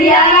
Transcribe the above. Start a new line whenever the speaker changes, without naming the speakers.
Diana.